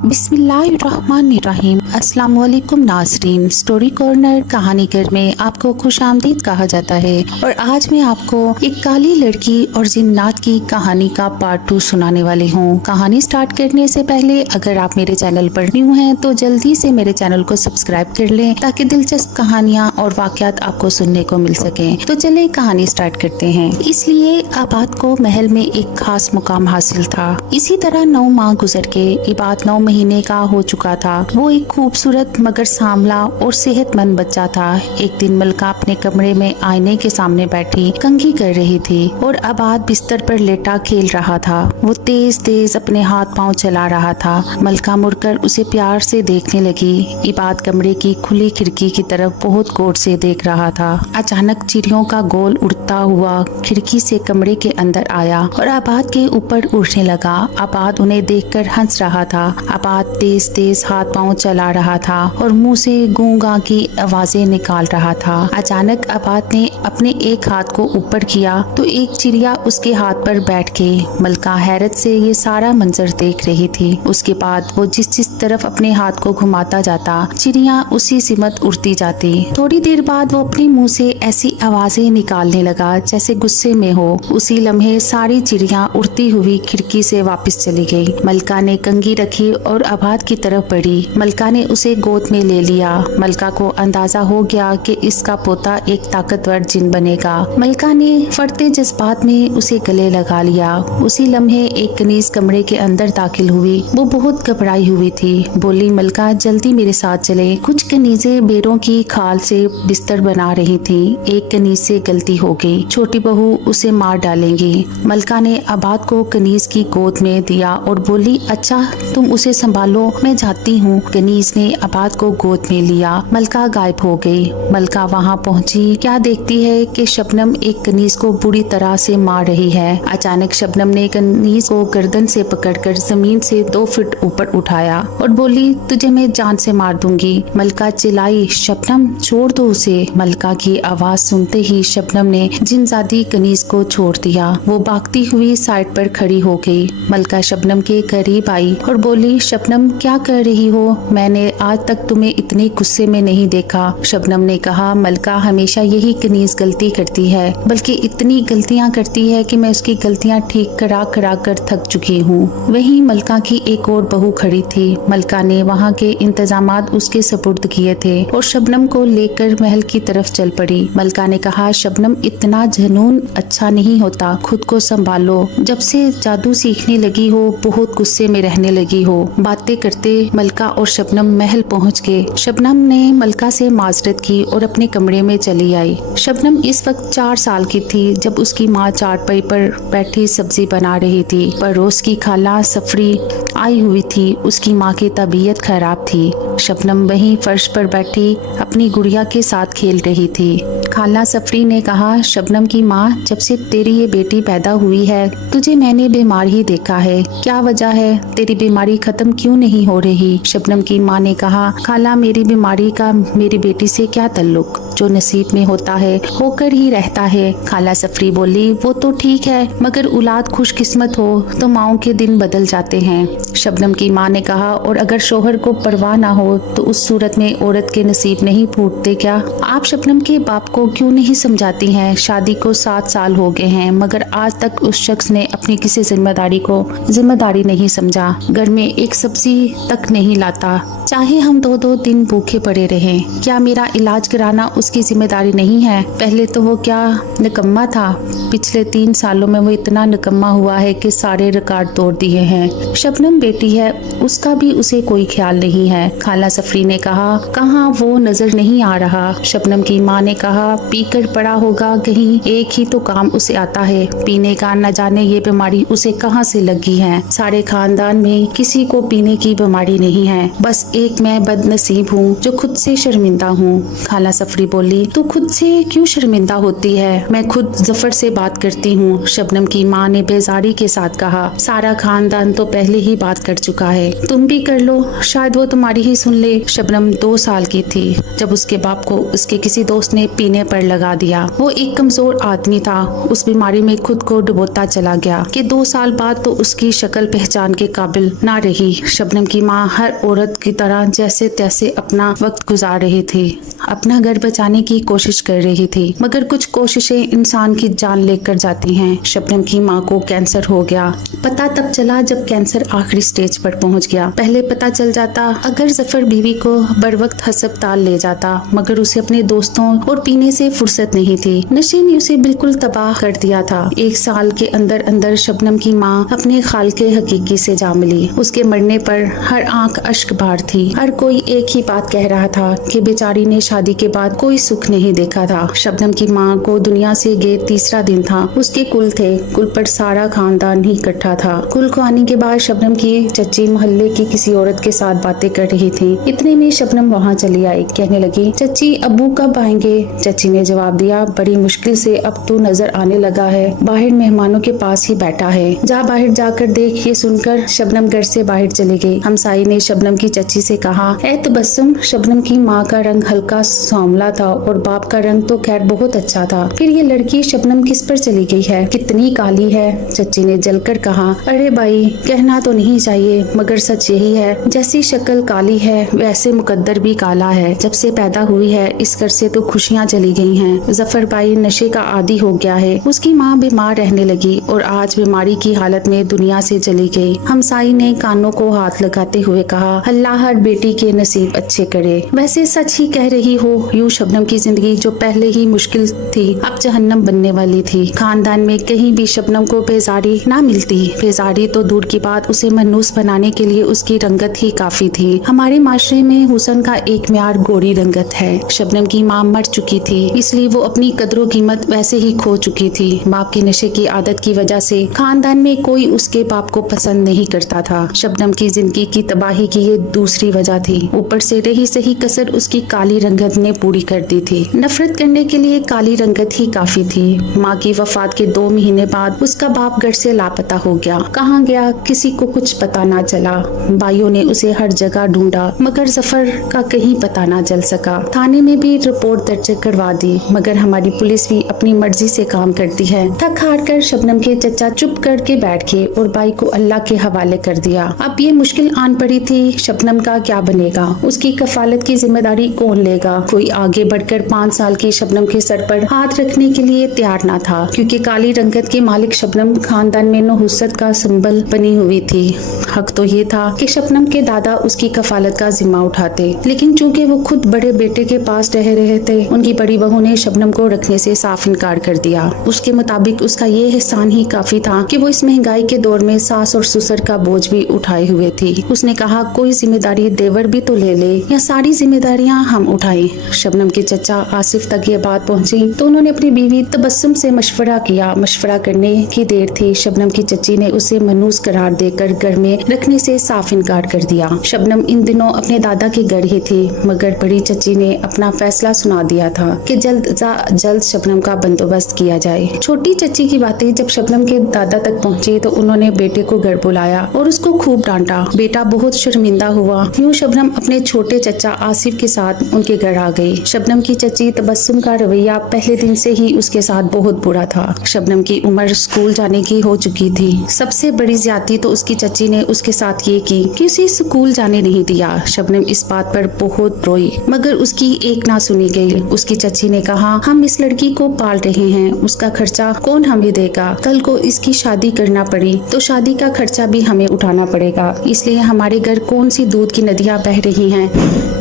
बिस्मिल्लाहिर्रहमानिर्रहीम। अस्सलाम वालेकुम नाज़रीन। स्टोरी कॉर्नर कहानी घर में आपको खुश आमदीद कहा जाता है और आज मैं आपको एक काली लड़की और जिन्नात की कहानी का पार्ट 2 सुनाने वाली हूँ। कहानी स्टार्ट करने से पहले अगर आप मेरे चैनल पर न्यू हैं तो जल्दी से मेरे चैनल को सब्सक्राइब कर लें ताकि दिलचस्प कहानियाँ और वाक़यात आपको सुनने को मिल सके। तो चले कहानी स्टार्ट करते हैं। इसलिए आबाद को महल में एक खास मुकाम हासिल था। इसी तरह 9 माह गुजर के इबाद 9 महीने का हो चुका था। वो एक खूबसूरत मगर सांवला और सेहतमंद बच्चा था। एक दिन मलका अपने कमरे में आईने के सामने बैठी कंघी कर रही थी और आबाद बिस्तर पर लेटा खेल रहा था। वो तेज तेज अपने हाथ पांव चला रहा था। मलका मुड़कर उसे प्यार से देखने लगी। इबाद कमरे की खुली खिड़की की तरफ बहुत गौर से देख रहा था। अचानक चिड़ियों का गोल उड़ता हुआ खिड़की से कमरे के अंदर आया और आबाद के ऊपर उड़ने लगा। आबाद उन्हें देखकर हंस रहा था। आबाद तेज तेज हाथ पांव चला रहा था और मुंह से गूं गां की आवाजें निकाल रहा था। अचानक आबाद ने अपने एक हाथ को ऊपर किया तो एक चिड़िया उसके हाथ पर बैठ गई। मलका हैरत से ये सारा मंजर देख रही थी। उसके बाद वो जिस तरफ अपने हाथ को घुमाता जाता चिड़िया उसी सिमत उड़ती जाती। थोड़ी देर बाद वो अपने मुंह से ऐसी आवाजें निकालने लगा जैसे गुस्से में हो। उसी लम्हे सारी चिड़िया उड़ती हुई खिड़की से वापस चली गई। मलका ने कंघी रखी और आबाद की तरफ बढ़ी। मलका ने उसे गोद में ले लिया। मलका को अंदाजा हो गया कि इसका पोता एक ताकतवर जिन बनेगा। मलका ने फटते जज्बात में उसे गले लगा लिया। उसी लम्हे एक कनीज कमरे के अंदर दाखिल हुई। वो बहुत घबराई हुई थी। बोली, मलका जल्दी मेरे साथ चले। कुछ कनीजें बेरों की खाल से बिस्तर बना रही थी। एक कनीज से गलती हो गई, छोटी बहू उसे मार डालेंगी। मलका ने आबाद को कनीज की गोद में दिया और बोली, अच्छा तुम उसे संभालो, मैं जाती हूँ। कनीज ने आबाद को गोद में लिया। मलका गायब हो गई। मलका वहाँ पहुँची। क्या देखती है कि शबनम एक कनीज को बुरी तरह से मार रही है। अचानक शबनम ने कनीज को गर्दन से पकड़कर जमीन से 2 फीट ऊपर उठाया और बोली, तुझे मैं जान से मार दूंगी। मलका चिल्लाई, शबनम छोड़ दो उसे। मलका की आवाज सुनते ही शबनम ने जिनजादी कनीज को छोड़ दिया। वो भागती हुई साइड पर खड़ी हो गई। मलका शबनम के करीब आई और बोली, शबनम क्या कर रही हो? मैंने आज तक तुम्हें इतने गुस्से में नहीं देखा। शबनम ने कहा, मलका हमेशा यही कनीज गलती करती है, बल्कि इतनी गलतियां करती है कि मैं उसकी गलतियां ठीक करा करा कर थक चुकी हूँ। वहीं मलका की एक और बहू खड़ी थी। मलका ने वहाँ के इंतजामात उसके सपुर्द किए थे और शबनम को लेकर महल की तरफ चल पड़ी। मलका ने कहा, शबनम इतना जुनून अच्छा नहीं होता, खुद को संभालो। जब से जादू सीखने लगी हो बहुत गुस्से में रहने लगी हो। बातें करते मलका और शबनम महल पहुंच गए। शबनम ने मलका से माजरत की और अपने कमरे में चली आई। शबनम इस वक्त 4 साल की थी जब उसकी माँ चारपाई पर बैठी सब्जी बना रही थी। पड़ोस की खाला सफरी आई हुई थी। उसकी माँ की तबीयत खराब थी। शबनम वहीं फर्श पर बैठी अपनी गुड़िया के साथ खेल रही थी। खाला सफरी ने कहा, शबनम की माँ, जब से तेरी ये बेटी पैदा हुई है तुझे मैंने बीमार ही देखा है। क्या वजह है? तेरी बीमारी खत्म क्यों नहीं हो रही? शबनम की माँ ने कहा, खाला मेरी बीमारी का मेरी बेटी से क्या ताल्लुक? जो नसीब में होता है होकर ही रहता है। खाला सफरी बोली, वो तो ठीक है मगर औलाद खुशकिस्मत हो तो माओं के दिन बदल जाते हैं। शबनम की माँ ने कहा, और अगर शोहर को परवाह ना हो तो उस सूरत में औरत के नसीब नहीं फूटते क्या? आप शबनम के बाप को क्यों नहीं समझाती हैं? शादी को 7 साल हो गए हैं मगर आज तक उस शख्स ने अपनी किसी जिम्मेदारी नहीं समझा। घर में एक सब्जी तक नहीं लाता, चाहे हम 2-2 दिन भूखे पड़े रहें। क्या मेरा इलाज कराना उसकी जिम्मेदारी नहीं है? पहले तो वो क्या निकम्मा था, पिछले 3 सालों में वो इतना निकम्मा हुआ है कि सारे रिकॉर्ड तोड़ दिए हैं। शबनम बेटी है, उसका भी उसे कोई ख्याल नहीं है। खाला सफरी ने कहा, कहाँ वो नजर नहीं आ रहा। शबनम की माँ ने कहा, पीकर पड़ा होगा कहीं, एक ही तो काम उसे आता है पीने का। न जाने ये बीमारी उसे कहाँ से लगी है। सारे खानदान में किसी को पीने की बीमारी नहीं है, बस एक मैं बदनसीब हूँ जो खुद से शर्मिंदा हूँ। खाला सफरी बोली, तू खुद से क्यों शर्मिंदा होती है? मैं खुद जफर से बात करती हूँ। शबनम की माँ ने बेजारी के साथ कहा, सारा खानदान तो पहले ही बात कर चुका है, तुम भी कर लो, शायद वो तुम्हारी ही सुन ले। शबनम 2 साल की थी जब उसके बाप को उसके किसी दोस्त ने पीने सीने पर लगा दिया। वो एक कमजोर आदमी था, उस बीमारी में खुद को डुबोता चला गया कि 2 साल बाद तो उसकी शक्ल पहचान के काबिल ना रही। शबनम की माँ हर औरत की तरह जैसे तैसे अपना वक्त गुजार रही थी, अपना घर बचाने की कोशिश कर रही थी, मगर कुछ कोशिशें इंसान की जान लेकर जाती हैं। शबनम की माँ को कैंसर हो गया। पता तब चला जब कैंसर आखिरी स्टेज पर पहुंच गया। पहले पता चल जाता अगर जफर बीवी को बर वक्त अस्पताल ले जाता, मगर उसे अपने दोस्तों और पीने से फुर्सत नहीं थी। नशे ने उसे बिल्कुल तबाह कर दिया था। 1 साल के अंदर अंदर शबनम की माँ अपने खालके हकीकी से जा मिली। उसके मरने पर हर आंख अश्क बार थी। हर कोई एक ही बात कह रहा था कि बेचारी ने शादी के बाद कोई सुख नहीं देखा था। शबनम की माँ को दुनिया से गए तीसरा दिन था। उसके कुल थे, कुल पर सारा खानदान ही इकट्ठा था। कुल को आने के बाद शबनम की चच्ची मोहल्ले की किसी औरत के साथ बातें कर रही थी। इतने में शबनम वहाँ चली आई। कहने लगी, चच्ची अब्बू कब आएंगे? चच्ची ने जवाब दिया, बड़ी मुश्किल से अब तू नजर आने लगा है, बाहर मेहमानों के पास ही बैठा है, जा बाहर जाकर देख। ये सुनकर शबनम घर से बाहर चली गई। हमसाई ने शबनम की चच्ची से कहा, ए तबस्सुम, शबनम की माँ का रंग हल्का सांवला था और बाप का रंग तो खैर बहुत अच्छा था, फिर ये लड़की शबनम किस पर चली गई है, कितनी काली है? चच्ची ने जलकर कहा, अरे भाई कहना तो नहीं चाहिए मगर सच यही है, जैसी शक्ल काली है वैसे मुकद्दर भी काला है। जब से पैदा हुई है इस घर से तो खुशियाँ चली गई हैं। जफर भाई नशे का आदी हो गया है। उसकी माँ बीमार रहने लगी और आज बीमारी की हालत में दुनिया से चली गई। हमसाई ने कानों को हाथ लगाते हुए कहा, अल्लाह हर बेटी के नसीब अच्छे करे। वैसे सच ही कह रही हो, यूं शबनम की जिंदगी जो पहले ही मुश्किल थी अब जहन्नम बनने वाली थी। खानदान में कहीं भी शबनम को बेजारी ना मिलती। बेजारी तो दूर की बात, उसे मनूस बनाने के लिए उसकी रंगत ही काफी थी। हमारे माशरे में हुस्न का एक म्यार गोरी रंगत है। शबनम की माँ मर चुकी थी, इसलिए वो अपनी कदरों कीमत वैसे ही खो चुकी थी। बाप के नशे की आदत की वजह से खानदान में कोई उसके बाप को पसंद नहीं करता था। शबनम की जिंदगी की तबाही की ये दूसरी वजह थी। ऊपर से रही सही कसर उसकी काली रंगत ने पूरी कर दी थी। नफरत करने के लिए काली रंगत ही काफी थी। माँ की वफात के 2 महीने बाद उसका बाप घर से लापता हो गया। कहाँ गया किसी को कुछ पता ना चला। भाइयों ने उसे हर जगह ढूंढा मगर जफर का कहीं पता ना चल सका। थाने में भी रिपोर्ट दर्ज करवा दी मगर हमारी पुलिस भी अपनी मर्जी से काम करती है। थक हार कर शबनम के चचा चुप करके बैठ गए और भाई को अल्लाह के हवाले कर दिया। अब ये मुश्किल आन पड़ी थी, शबनम का क्या बनेगा? उसकी कफालत की जिम्मेदारी कौन लेगा? कोई आगे बढ़कर 5 साल की शबनम के सर पर हाथ रखने के लिए तैयार ना था, क्योंकि काली रंगत के मालिक शबनम खानदान में नुहुसत का सिंबल बनी हुई थी। हक तो ये था कि शबनम के दादा उसकी कफालत का जिम्मा उठाते, लेकिन चूंकि वो खुद बड़े बेटे के पास रह रहे थे, उनकी बड़ी बहू ने शबनम को रखने से साफ इनकार कर दिया। उसके मुताबिक उसका ये एहसान ही काफी था कि वो इस महंगाई के दौर में सास और ससुर का बोझ भी उठाए हुए थी। उसने कहा, कोई जिम्मेदारी देवर भी तो ले ले या सारी जिम्मेदारियां हम उठाएं। शबनम के चचा आसिफ तक ये बात पहुंची तो उन्होंने अपनी बीवी तबस्सुम से मशवरा किया। मशवरा करने की देर थी, शबनम की चच्ची ने उसे मनूस करार देकर घर में रखने से साफ इनकार कर दिया। शबनम इन दिनों अपने दादा के घर ही थी, मगर बड़ी चच्ची ने अपना फैसला सुना दिया था कि जल्द शबनम का बंदोबस्त किया जाए। छोटी चच्ची की बातें जब शबनम के दादा तक पहुंची तो उन्होंने बेटे को घर बुलाया और उसको खूब डांटा। बेटा बहुत शर्मिंदा हुआ। यूं शबनम अपने छोटे चचा आसिफ के साथ उनके घर आ गई। शबनम की चच्ची तबस्सुम का रवैया पहले दिन से ही उसके साथ बहुत बुरा था। शबनम की उम्र स्कूल जाने की हो चुकी थी। सबसे बड़ी ज्यादती तो उसकी चच्ची ने उसके साथ ये की कि उसे स्कूल जाने नहीं दिया। शबनम इस बात पर बहुत रोई मगर उसकी एक ना सुनी गई। उसकी चच्ची ने कहा, हम इस लड़की को पाल रहे हैं, उसका खर्चा कौन हमें देगा? कल को इसकी शादी करना पड़ी तो शादी का खर्चा भी हमें उठाना पड़ेगा। इसलिए हमारे घर कौन सी दूध की नदियां बह रही हैं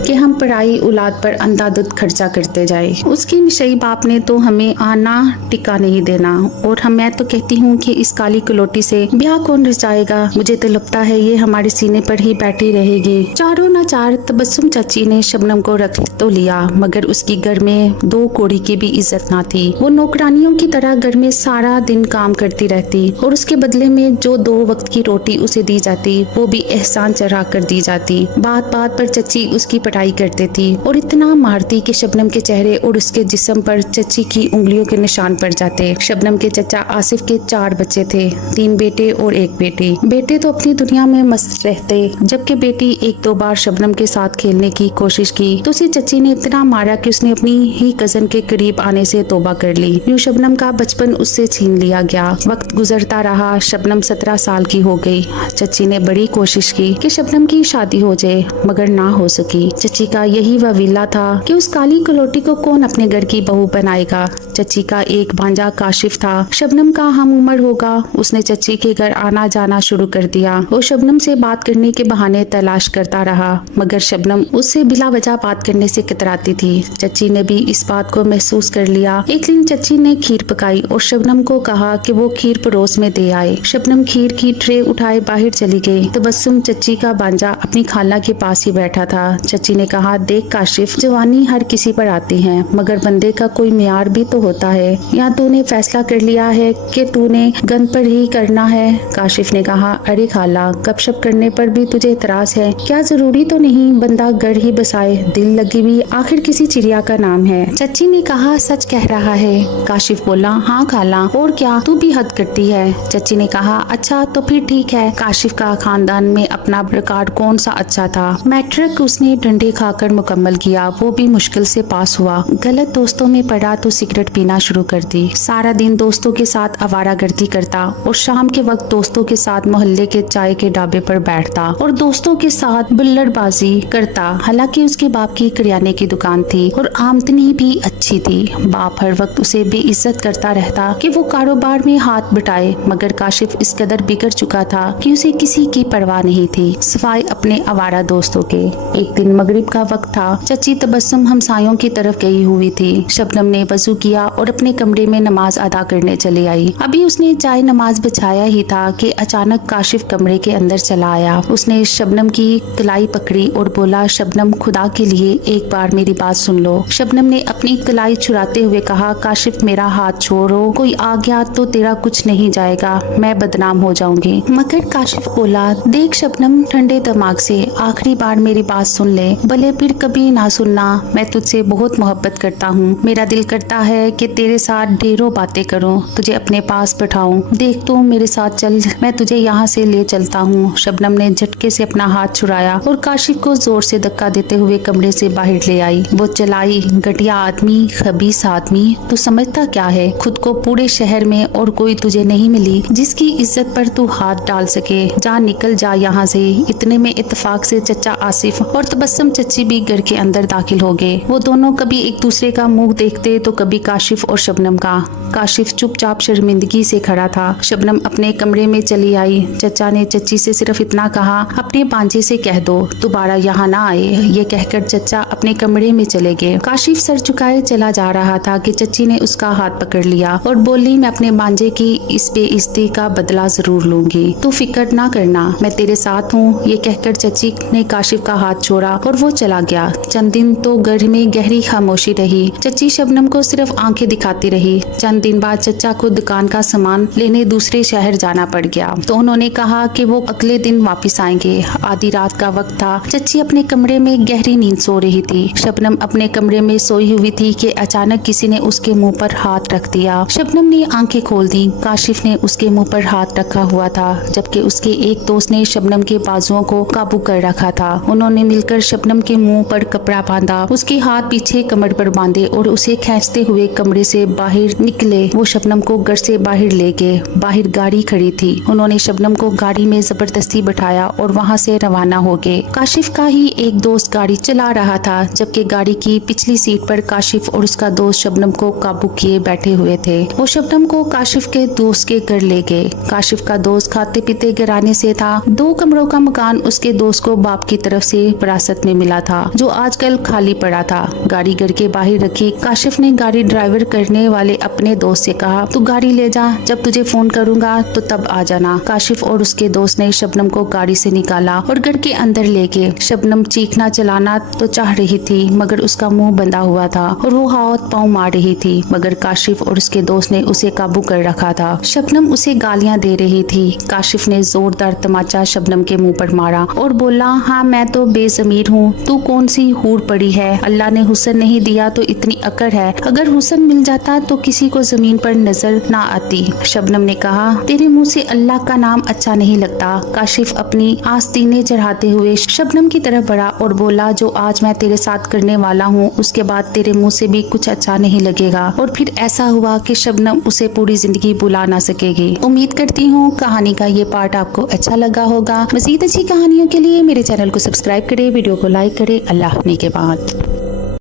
कि हम पराई औलाद पर अंधाधुंध खर्चा करते जाए। उसकी मिशई बाप ने तो हमें आना टिका नहीं देना और मैं तो कहती हूँ कि इस काली कलोटी से ब्याह कौन रचाएगा? मुझे तो लगता है ये हमारे सीने पर ही बैठी रहेगी। चारों ना चार तबस्सुम चाची ने शबनम को रख तो लिया मगर उसकी घर में 2 कौड़ी की भी इज्जत ना थी। वो नौकरानियों की तरह घर में सारा दिन काम करती रहती और उसके बदले में जो 2 वक्त की रोटी उसे दी जाती वो भी एहसान चढ़ा कर दी जाती। बात बात पर चच्ची उसकी पिटाई करती थी और इतना मारती कि शबनम के चेहरे और उसके जिस्म पर चची की उंगलियों के निशान पड़ जाते। शबनम के चचा आसिफ के 4 बच्चे थे, 3 बेटे और 1 बेटी। बेटे तो अपनी दुनिया में मस्त रहते, जबकि बेटी 1-2 बार शबनम के साथ खेलने की कोशिश की तो उसे चची ने इतना मारा कि उसने अपनी ही कजन के करीब आने से तौबा कर ली। यूं शबनम का बचपन उससे छीन लिया गया। वक्त गुजरता रहा, शबनम 17 साल की हो गई। चची ने बड़ी कोशिश की कि शबनम की शादी हो जाए, मगर ना हो सकी। चची का यही ववीला था कि उस काली कलोटी को कौन अपने घर की बहू बनाएगा। चची का एक भांजा काशिफ था, शबनम का हम उम्र होगा। उसने चची के घर आना जाना शुरू कर दिया। वो शबनम से बात करने के बहाने तलाश करता रहा, मगर शबनम उससे बिला वजह बात करने से कतराती थी। चची ने भी इस बात को महसूस कर लिया। एक दिन चची ने खीर पकाई और शबनम को कहा कि वो खीर पड़ोस में दे आए। शबनम खीर की ट्रे उठाए बाहर चली गई। तबस्सुम चची का भांजा अपनी खाला के पास ही बैठा था। चची ने कहा, देख काशिफ, जवानी हर किसी पर आती है, मगर बंदे का कोई मियार भी तो होता है। या तूने फैसला कर लिया है कि तूने गन पर ही करना है? काशिफ ने कहा, अरे खाला, गपशप करने पर भी तुझे इतराज है? क्या जरूरी तो नहीं बंदा गढ़ ही बसाए, दिल लगी भी आखिर किसी चिड़िया का नाम है। चची ने कहा, सच कह रहा है? काशिफ बोला, हाँ खाला, और क्या, तू भी हद करती है। चची ने कहा, अच्छा तो फिर ठीक है। काशिफ का खानदान में अपना रिकॉर्ड कौन सा अच्छा था। मैट्रिक उसने डंडे खाकर मुकम्मल किया, वो भी मुश्किल से पास हुआ। गलत दोस्तों में पड़ा तो सिगरेट पीना शुरू कर दी। सारा दिन दोस्तों के साथ आवारागर्दी करता और शाम के वक्त दोस्तों के साथ मोहल्ले के चाय के ढाबे पर बैठता और दोस्तों के साथ बुल्लड़बाजी करता। हालांकि उसके बाप की करियाने की दुकान थी और आमदनी भी अच्छी थी। बाप हर वक्त उसे बेइज्जत करता रहता कि वो कारोबार में हाथ बटाए, मगर काशिफ इस कदर बिगड़ चुका था कि उसे किसी की परवाह नहीं थी, सिवाय अपने आवारा दोस्तों के। एक दिन मगरिब का वक्त था। चची तबस्सुम हमसायों की तरफ गई हुई थी। शबनम ने वजू किया और अपने कमरे में नमाज अदा करने चली आई। अभी उसने चाय नमाज बिछाया ही था कि अचानक काशिफ कमरे के अंदर चला आया। उसने शबनम की कलाई पकड़ी और बोला, शबनम, खुदा के लिए एक बार मेरी बात सुन लो। शबनम ने अपनी कलाई छुड़ाते हुए कहा, काशिफ, मेरा हाथ छोड़ो, कोई आ गया तो तेरा कुछ नहीं जाएगा, मैं बदनाम हो जाऊंगी। मगर काशिफ बोला, देख शबनम, ठंडे दिमाग से आखिरी बार मेरी बात सुन ले, भले फिर कभी ना सुनना। मैं तुझसे बहुत मोहब्बत करता हूँ। मेरा दिल करता है कि तेरे साथ ढेरों बातें करूँ, तुझे अपने पास बैठाऊं। देख तू मेरे साथ चल, मैं तुझे यहाँ से ले चलता हूँ। शबनम ने झटके से अपना हाथ छुड़ाया और काशिफ को जोर से धक्का देते हुए कमरे से बाहर ले आई। वो चलाई, घटिया आदमी, खबीस आदमी, तू समझता क्या है खुद को? पूरे शहर में और कोई तुझे नहीं मिली जिसकी इज्जत पर तू हाथ डाल सके। जा, निकल जा यहाँ से। इतने में इत्तेफाक से चचा आसिफ और तबस्सुम चची भी घर के अंदर दाखिल हो गए। वो दोनों कभी एक दूसरे का मुंह देखते तो कभी काशिफ और शबनम का। काशिफ चुपचाप शर्मिंदगी से खड़ा था। शबनम अपने कमरे में चली आई। चचा ने चची से सिर्फ इतना कहा, अपने भांजे से कह दो दोबारा यहाँ ना आए। ये कहकर चचा अपने कमरे में चले गए। काशिफ सर झुकाए चला जा रहा था कि चची ने उसका हाथ पकड़ लिया और बोली, मैं अपने भांजे की इस बेइज्जती का बदला जरूर लूंगी, तू फिक्र ना करना, मैं तेरे साथ हूँ। ये कहकर चची ने काशिफ का हाथ छोड़ा और वो चला गया। चंद दिन तो घर में गहरी खामोशी रही। चची शबनम को सिर्फ आंखें दिखाती रही। चंद दिन बाद चचा को दुकान का सामान लेने दूसरे शहर जाना पड़ गया, तो उन्होंने कहा कि वो अगले दिन वापस आएंगे। आधी रात का वक्त था। चची अपने कमरे में गहरी नींद सो रही थी। शबनम अपने कमरे में सोई हुई थी कि अचानक किसी ने उसके मुंह पर हाथ रख दिया। शबनम ने आंखें खोल दी। काशिफ ने उसके मुंह पर हाथ रखा हुआ था, जबकि उसके एक दोस्त ने शबनम के बाजुओं को काबू कर रखा था। उन्होंने मिलकर शबनम के मुंह पर कपड़ा बांधा, उसके हाथ पीछे कमर पर बांधे और उसे खींचते हुए कमरे से बाहर निकले। वो शबनम को घर से बाहर ले गए। बाहर गाड़ी खड़ी थी। उन्होंने शबनम को गाड़ी में जबरदस्ती बैठाया और वहाँ से रवाना हो गए। काशिफ का ही एक दोस्त गाड़ी चला रहा था, जबकि गाड़ी की पिछली सीट पर काशिफ और उसका दोस्त शबनम को काबू किए बैठे हुए थे। वो शबनम को काशिफ के दोस्त के घर ले गए। काशिफ का दोस्त खाते पीते घराने से था। 2 कमरों का मकान उसके दोस्त को बाप की तरफ से विरासत में मिला था, जो आजकल खाली पड़ा था। गाड़ी घर के बाहर रखी। काशिफ ने गाड़ी ड्राइवर करने वाले अपने दोस्त से कहा, तू गाड़ी ले जा, जब तुझे फोन करूंगा तो तब आ जाना। काशिफ और उसके दोस्त ने शबनम को गाड़ी से निकाला और घर के अंदर ले गए। शबनम चीखना चलाना तो चाह रही थी, मगर उसका मुंह बंधा हुआ था और वो हाथ पांव मार रही थी, मगर काशिफ और उसके दोस्त ने उसे काबू कर रखा था। शबनम उसे गालियां दे रही थी। काशिफ ने जोरदार तमाचा शबनम के मुंह पर मारा और बोला, हाँ मैं तो बेजमीर हूँ, तू कौन सी हूर पड़ी है। अल्लाह ने हुस्न नहीं दिया तो इतनी अकड़ है, अगर हुस्न मिल जाता तो किसी को जमीन पर नजर ना आती। शबनम ने कहा, तेरे मुंह से अल्लाह का नाम अच्छा नहीं लगता। काशिफ अपनी आस्तीनें चढ़ाते हुए शबनम की तरफ बढ़ा और बोला, जो आज मैं तेरे साथ करने वाला हूँ उसके बाद तेरे मुंह से भी कुछ अच्छा नहीं लगेगा। और फिर ऐसा हुआ कि शबनम उसे पूरी जिंदगी भुला ना सकेगी। उम्मीद करती हूँ कहानी का ये पार्ट आपको अच्छा लगा होगा। मजीद अच्छी कहानियों के लिए मेरे चैनल को सब्सक्राइब करें, वीडियो को लाइक करें। अल्लाह हाफ़िज़ के बाद।